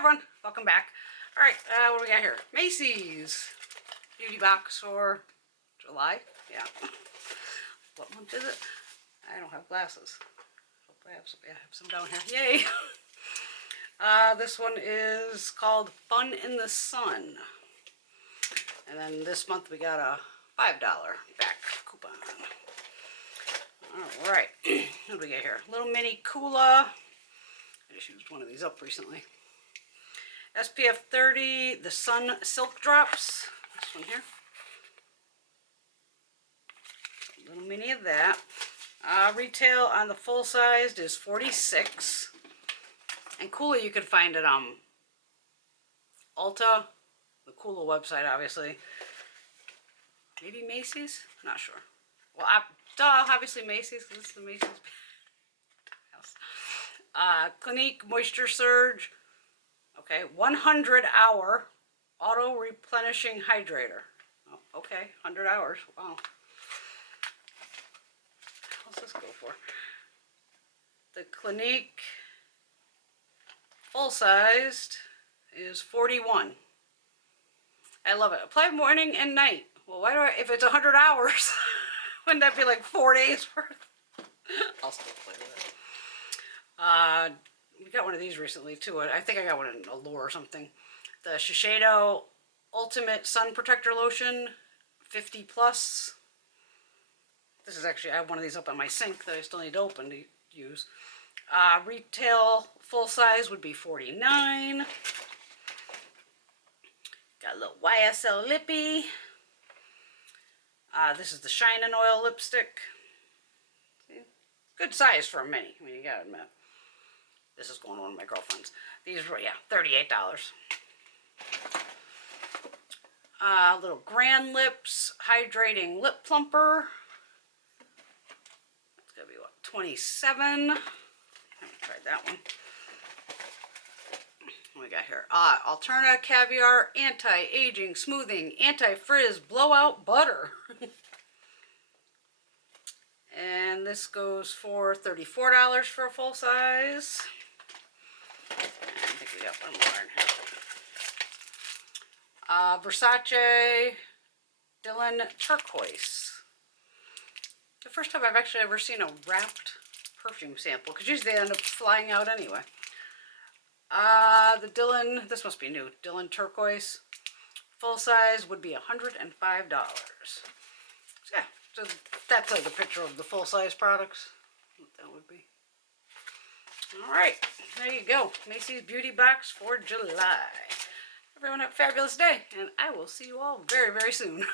everyone, welcome back. All right, what do we got here? Macy's beauty box for July. Yeah. What month is it? I don't have glasses. Hope I have some. Yeah, I have some down here. Yay! This one is called Fun in the Sun. And then this month we got a $5 back coupon. All right, what do we got here? Little mini Kula. I just used one of these up recently. SPF 30, the Sunsilk Drops. This one here. A little mini of that. Retail on the full sized is $46. And Kula you can find at Ulta, the Kula website obviously. Maybe Macy's? Not sure. Well, obviously Macy's, because it's the Macy's house. Clinique Moisture Surge. Okay, 100-hour auto-replenishing hydrator. Oh, okay, 100 hours. Wow. What's this go for? The Clinique full-sized is $41. I love it. Apply morning and night. Well, why do I, if it's 100 hours, wouldn't that be like 4 days worth? I'll still play with it. We got one of these recently too. I think I got one in Allure or something. The Shiseido Ultimate Sun Protector Lotion, 50 plus. This is actually, I have one of these up on my sink that I still need to open to use. Retail full size would be $49. Got a little YSL lippy. This is the Shine and Oil lipstick. See? Good size for a mini, I mean, you gotta admit. This is going to one of my girlfriends. These were, yeah, $38. Little Grand Lips Hydrating Lip Plumper. That's gonna be what, $27. I haven't tried that one. What we got here? Alterna Caviar Anti-Aging Smoothing Anti-Frizz Blowout Butter. And this goes for $34 for a full size. I think we got one more in here. Versace Dylan Turquoise. The first time I've actually ever seen a wrapped perfume sample, because usually they end up flying out anyway. The Dylan, this must be new, Dylan Turquoise, full size would be $105. So yeah, so that's like a picture of the full size products, what that would be. All right, there you go, Macy's Beauty Box for July. Everyone have a fabulous day, and I will see you all very, very soon.